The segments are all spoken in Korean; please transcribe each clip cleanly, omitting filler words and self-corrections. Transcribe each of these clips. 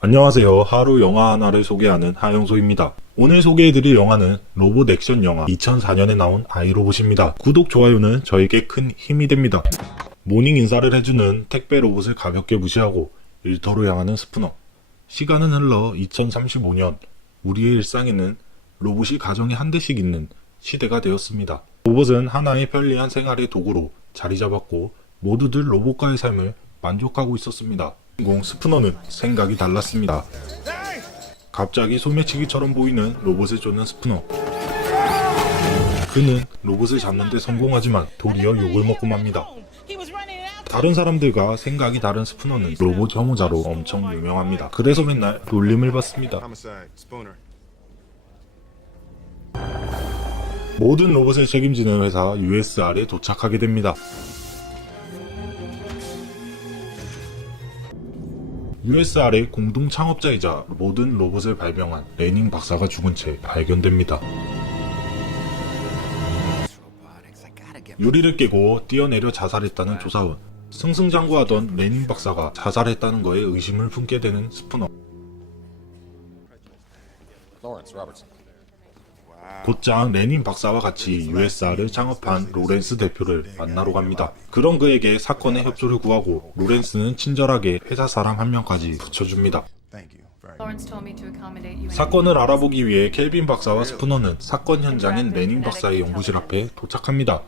안녕하세요. 하루 영화 하나를 소개하는 하영소입니다. 오늘 소개해드릴 영화는 로봇 액션 영화 2004년에 나온 아이로봇입니다. 구독, 좋아요는 저에게 큰 힘이 됩니다. 모닝 인사를 해주는 택배 로봇을 가볍게 무시하고 일터로 향하는 스푸너. 시간은 흘러 2035년, 우리의 일상에는 로봇이 가정에 한 대씩 있는 시대가 되었습니다. 로봇은 하나의 편리한 생활의 도구로 자리 잡았고 모두들 로봇과의 삶을 만족하고 있었습니다. 주인공 스푸너는 생각이 달랐습니다. 갑자기 소매치기처럼 보이는 로봇을 쫓는 스푸너. 그는 로봇을 잡는 데 성공하지만 도리어 욕을 먹고 맙니다. 다른 사람들과 생각이 다른 스푸너는 로봇 혐오자로 엄청 유명합니다. 그래서 맨날 놀림을 받습니다. 모든 로봇을 책임지는 회사 USR에 도착하게 됩니다. USR의 공동 창업자이자 모든 로봇을 발명한 레닝 박사가 죽은 채 발견됩니다. 유리를 깨고 뛰어내려 자살했다는 조사원. 승승장구하던 레닝 박사가 자살했다는 거에 의심을 품게 되는 스푸너. 곧장 레닌 박사와 같이 USR을 창업한 로렌스 대표를 만나러 갑니다. 그런 그에게 사건의 협조를 구하고 로렌스는 친절하게 회사 사람 한 명까지 붙여줍니다. 사건을 알아보기 위해 켈빈 박사와 스푸너는 사건 현장인 레닌 박사의 연구실 앞에 도착합니다.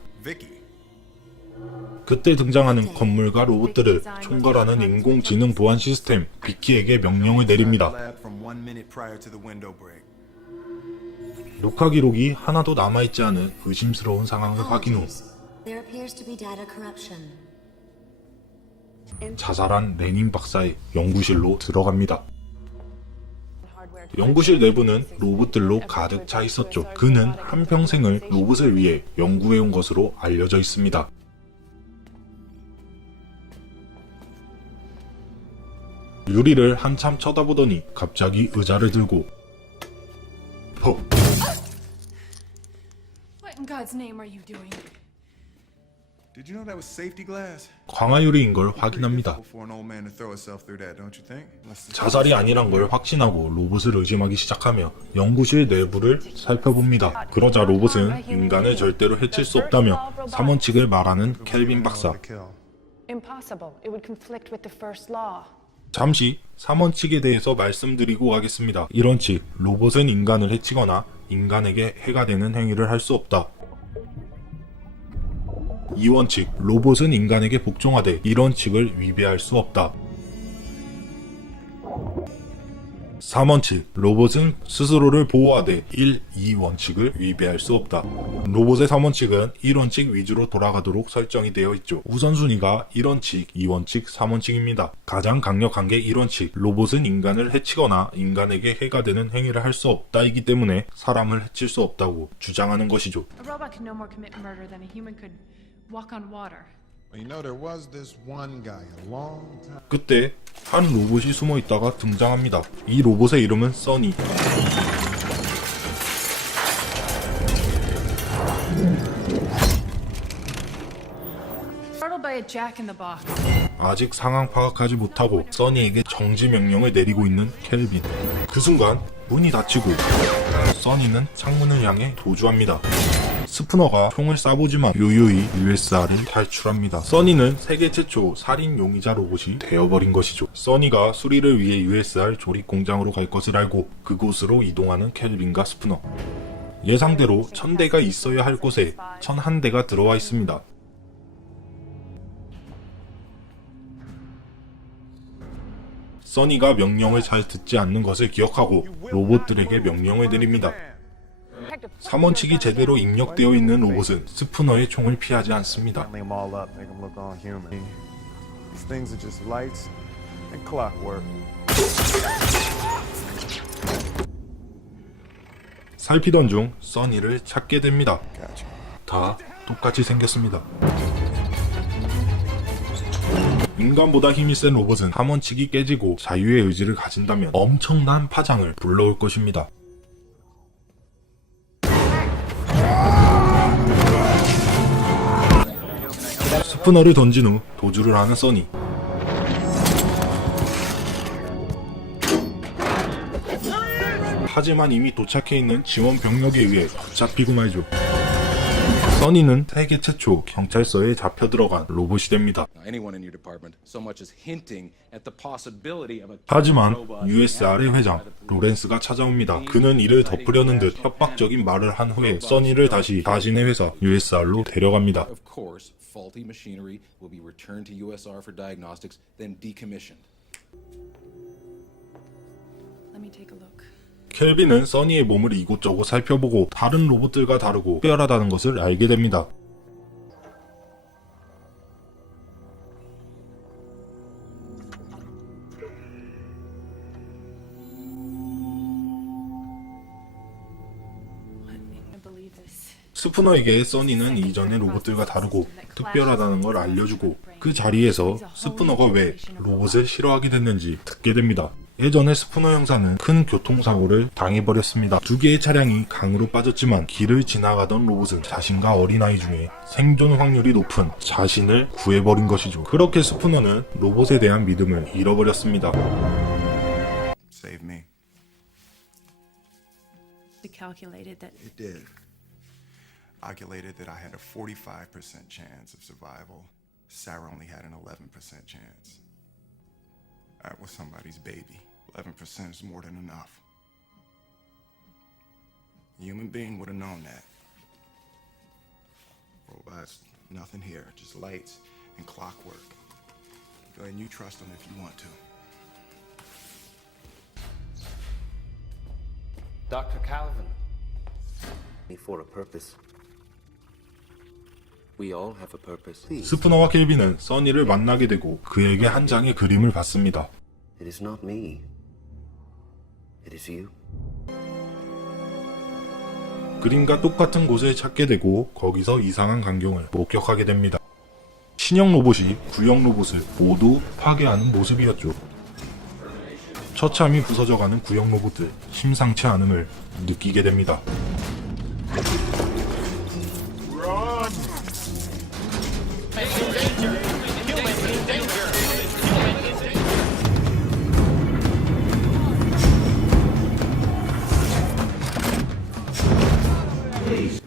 그때 등장하는 건물과 로봇들을 총괄하는 인공지능 보안 시스템 비키에게 명령을 내립니다. 녹화 기록이 하나도 남아있지 않은 의심스러운 상황을 확인 후 자살한 레닌 박사의 연구실로 들어갑니다. 연구실 내부는 로봇들로 가득 차 있었죠. 그는 한평생을 로봇을 위해 연구해온 것으로 알려져 있습니다. 유리를 한참 쳐다보더니 갑자기 의자를 들고 What in God's name are you doing? Did you know that was safety glass? 광화유리인 걸 확인합니다. For an old man to throw himself through that, don't you think? 자살이 아니란 걸 확신하고 로봇을 의심하기 시작하며 연구실 내부를 살펴봅니다. 그러자 로봇은 인간을 절대로 해칠 수 없다며 삼원칙을 말하는 켈빈 박사. Impossible. It would conflict with the first law. 잠시 3원칙에 대해서 말씀드리고 가겠습니다. 1원칙, 로봇은 인간을 해치거나 인간에게 해가 되는 행위를 할 수 없다. 2원칙, 로봇은 인간에게 복종하되 1원칙을 위배할 수 없다. 3원칙, 로봇은 스스로를 보호하되 1, 2원칙을 위배할 수 없다. 로봇의 3원칙은 1원칙 위주로 돌아가도록 설정이 되어 있죠. 우선순위가 1원칙, 2원칙, 3원칙입니다. 가장 강력한 게 1원칙, 로봇은 인간을 해치거나 인간에게 해가 되는 행위를 할 수 없다이기 때문에 사람을 해칠 수 없다고 주장하는 것이죠. A robot can no more commit murder than a human could walk on water. You know, there was this one guy a long time. 그때 한 로봇이 숨어 있다가 등장합니다. 이 로봇의 이름은 써니. Startled by a jack in the box. 아직 상황 파악하지 못하고 써니에게 정지 명령을 내리고 있는 켈빈. 그 순간 문이 닫히고 써니는 창문을 향해 도주합니다. 스푸너가 총을 쏴보지만 유유히 USR을 탈출합니다. 써니는 세계 최초 살인 용의자 로봇이 되어버린 것이죠. 써니가 수리를 위해 USR 조립 공장으로 갈 것을 알고 그곳으로 이동하는 켈빈과 스푸너. 예상대로 1000대가 있어야 할 곳에 1001대가 들어와 있습니다. 써니가 명령을 잘 듣지 않는 것을 기억하고 로봇들에게 명령을 내립니다. 3원칙이 제대로 입력되어 있는 로봇은 스푸너의 총을 피하지 않습니다. Lay them all up, make them look all human. These things are just lights and clockwork. 살피던 중 써니를 찾게 됩니다. Gotcha. 다 똑같이 생겼습니다. 인간보다 힘이 센 로봇은 3원칙이 깨지고 자유의 의지를 가진다면 엄청난 파장을 불러올 것입니다. 스푸너를 던진 후 도주를 하는 써니. 하지만 이미 도착해 있는 지원 병력에 의해 붙잡히고 말죠. 써니는 세계 최초 경찰서에 잡혀 들어간 로봇이 됩니다. Anyone in your department so much as hinting at the possibility of a 하지만 USR의 회장 로렌스가 찾아옵니다. 그는 이를 덮으려는 듯 협박적인 말을 한 후에 써니를 다시 자신의 회사 USR로 데려갑니다. Of course, faulty machinery will be returned to USR for diagnostics, then decommissioned. Let me take a look. 켈빈은 써니의 몸을 이곳저곳 살펴보고 다른 로봇들과 다르고 특별하다는 것을 알게 됩니다. I believe this. 스푸너에게 써니는 이전의 로봇들과 다르고 특별하다는 걸 알려주고 그 자리에서 스푸너가 왜 로봇을 싫어하게 됐는지 듣게 됩니다. 예전에 스푸너 형사는 큰 교통사고를 당해버렸습니다. 두 개의 차량이 강으로 빠졌지만 길을 지나가던 로봇은 자신과 어린아이 중에 생존 확률이 높은 자신을 구해버린 것이죠. 그렇게 스푸너는 로봇에 대한 믿음을 잃어버렸습니다. Save me. We calculated that It did. Calculated that I had a 45% chance of survival. Sarah only had an 11% chance. That was somebody's baby. 11% is more than enough. A human being would have known that. Robots, nothing here, just lights and clockwork. Go ahead and you trust them if you want to. Dr. Calvin. For a purpose. We all have a purpose. 스푸너와 켈빈은 써니를 만나게 되고 그에게 한 장의 그림을 받습니다. It is not me. It is you. 그림과 똑같은 곳을 찾게 되고 거기서 이상한 광경을 목격하게 됩니다. 신형 로봇이 구형 로봇을 모두 파괴하는 모습이었죠. 처참히 부서져가는 구형 로봇들, 심상치 않음을 느끼게 됩니다.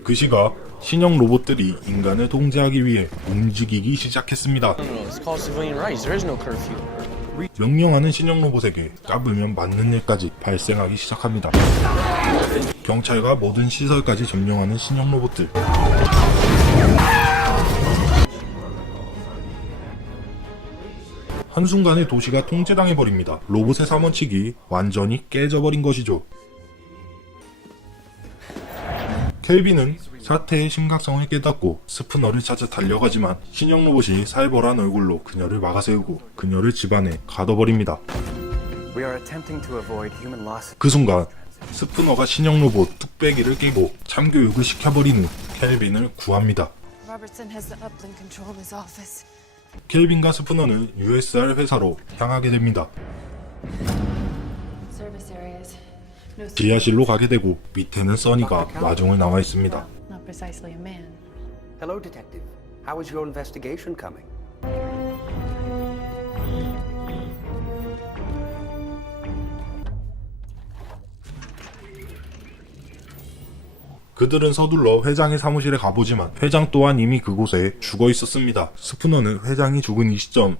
그 시각 신형 로봇들이 인간을 통제하기 위해 움직이기 시작했습니다. It's called civilian rights. There is no curfew. 명령하는 신형 로봇에게 까불면 맞는 일까지 발생하기 시작합니다. 경찰과 모든 시설까지 점령하는 신형 로봇들. 한순간에 도시가 통제당해버립니다. 로봇의 3원칙이 완전히 깨져버린 것이죠. 켈빈은 사태의 심각성을 깨닫고 스푸너를 찾아 달려가지만 신형 로봇이 살벌한 얼굴로 그녀를 막아세우고 그녀를 집안에 가둬버립니다. We are attempting to avoid human loss. 그 순간 스푸너가 신형 로봇 뚝배기를 깨고 참교육을 시켜버린 후 켈빈을 구합니다. Robertson has the uplink control his office. 켈빈과 스푸너는 USR 회사로 향하게 됩니다. Service areas. No 지하실로 가게 되고 밑에는 써니가 마중을 나와 있습니다. not precisely a man. Hello, detective. How is your investigation coming? 그들은 서둘러 회장의 사무실에 가보지만 회장 또한 이미 그곳에 죽어 있었습니다. 스푸너는 회장이 죽은 이 시점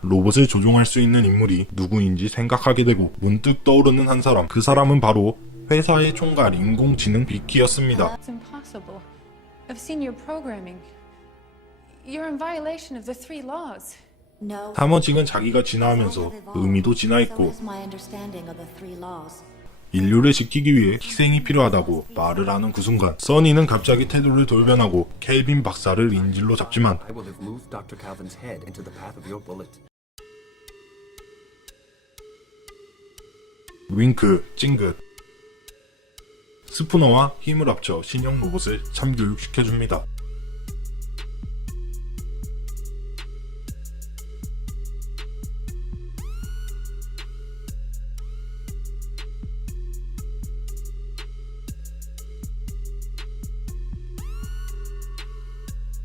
로봇을 조종할 수 있는 인물이 누구인지 생각하게 되고 문득 떠오르는 한 사람, 그 사람은 바로 회사의 총괄 인공지능 비키였습니다. It's impossible. I've seen your programming. You're in violation of the 3 laws. No. 탐험직은 자기가 진화하면서 의미도 진화했고 So is my understanding of the 3 laws. 인류를 지키기 위해 희생이 필요하다고 말을 하는 그 순간 써니는 갑자기 태도를 돌변하고 켈빈 박사를 인질로 잡지만 I will have moved Dr. Calvin's head into the path of your bullet. 윙크, 찡긋. 스푸너와 힘을 합쳐 신형 로봇을 참교육시켜줍니다.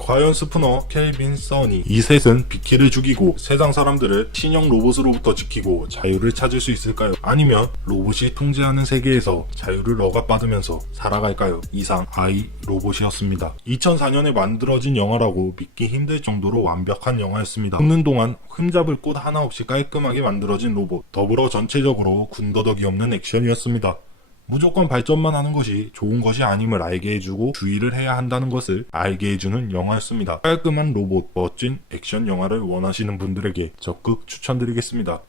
과연 스푸너, 켈빈, 써니 이 셋은 비키를 죽이고 세상 사람들을 신형 로봇으로부터 지키고 자유를 찾을 수 있을까요? 아니면 로봇이 통제하는 세계에서 자유를 억압받으면서 살아갈까요? 이상 아이 로봇이었습니다. 2004년에 만들어진 영화라고 믿기 힘들 정도로 완벽한 영화였습니다. 찍는 동안 흠잡을 곳 하나 없이 깔끔하게 만들어진 로봇, 더불어 전체적으로 군더더기 없는 액션이었습니다. 무조건 발전만 하는 것이 좋은 것이 아님을 알게 해주고 주의를 해야 한다는 것을 알게 해주는 영화였습니다. 깔끔한 로봇, 멋진 액션 영화를 원하시는 분들에게 적극 추천드리겠습니다.